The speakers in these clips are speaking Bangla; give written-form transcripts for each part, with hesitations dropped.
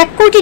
$1 কোটি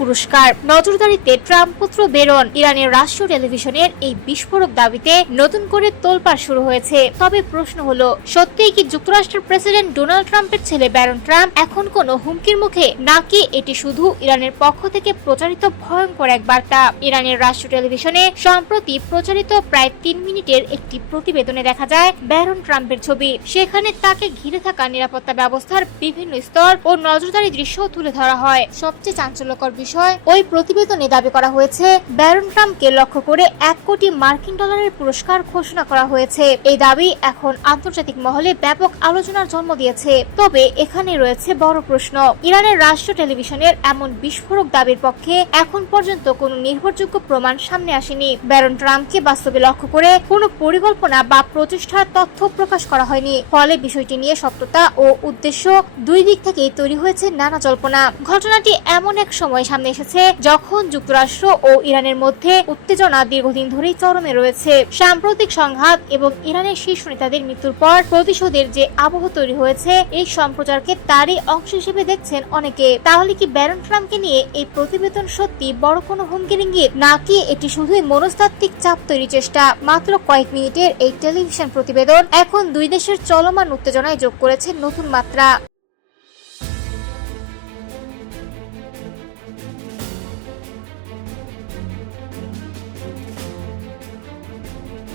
পুরস্কার। নজরদারিতে ট্রাম্প পুত্র বেরন। ইরানের রাষ্ট্রীয় টেলিভিশনের এই বিস্ফোরক দাবিতে নতুন করে তোলপাড় শুরু হয়েছে। তবে প্রশ্ন হলো, সত্যিই কি যুক্তরাষ্ট্রের প্রেসিডেন্ট ডোনাল্ড ট্রাম্পের ছেলে ব্যারন ট্রাম্প এখন কোনো হুমকির মুখে, নাকি এটি শুধু ইরানের পক্ষ থেকে প্রচারিত ভয়ঙ্কর এক বার্তা? ইরানের রাষ্ট্রীয় টেলিভিশনে সম্প্রতি প্রচারিত প্রায় 3 মিনিটের একটি প্রতিবেদনে দেখা যায় ব্যারন ট্রাম্পের ছবি। সেখানে তাকে ঘিরে থাকা নিরাপত্তা ব্যবস্থার বিভিন্ন স্তর ও নজরদারি দৃশ্য তুলে ধরা হয়। সবচেয়ে চাঞ্চল্যকর বিষয়, ওই প্রতিবেদনে দাবি করা হয়েছে ব্যারন ট্রাম্পকে লক্ষ্য করে $1 কোটি পুরস্কার ঘোষণা করা হয়েছে। এই দাবি এখন আন্তর্জাতিক মহলে ব্যাপক আলোচনার জন্ম দিয়েছে। তবে এখানে রয়েছে বড় প্রশ্ন, ইরানের রাষ্ট্রীয় টেলিভিশনের এমন বিস্ফোরক দাবির পক্ষে এখন পর্যন্ত কোনো নির্ভরযোগ্য প্রমাণ সামনে আসেনি। ব্যারন ট্রাম্পকে বাস্তবে লক্ষ্য করে কোনো পরিকল্পনা বা প্রচেষ্টার তথ্য প্রকাশ করা হয়নি। ফলে বিষয়টি নিয়ে সত্যতা ও উদ্দেশ্য দুই দিক থেকেই তৈরি হয়েছে নানা জল্পনা। ঘটনাটি এমন এক সময় সামনে এসেছে যখন যুক্তরাষ্ট্র ও ইরানের মধ্যে উত্তেজনা দীর্ঘদিন ধরেই চরমে রয়েছে। সাম্প্রতিক সংঘাত এবং ইরানের শীর্ষ নেতাদের মৃত্যুর পর প্রতিশোধের যে আবহ তৈরি হয়েছে, এই সম্প্রচারকে তারই অংশ হিসেবে দেখছেন অনেকে। তাহলে কি ব্যারন ট্রাম্পকে নিয়ে এই প্রতিবেদন সত্যি বড় কোনো হুমকির ইঙ্গিত, নাকি এটি শুধুই মনস্তাত্ত্বিক চাপ তৈরির চেষ্টা? মাত্র কয়েক মিনিটের এই টেলিভিশন প্রতিবেদন এখন দুই দেশের চলমান উত্তেজনায় যোগ করেছে নতুন মাত্রা।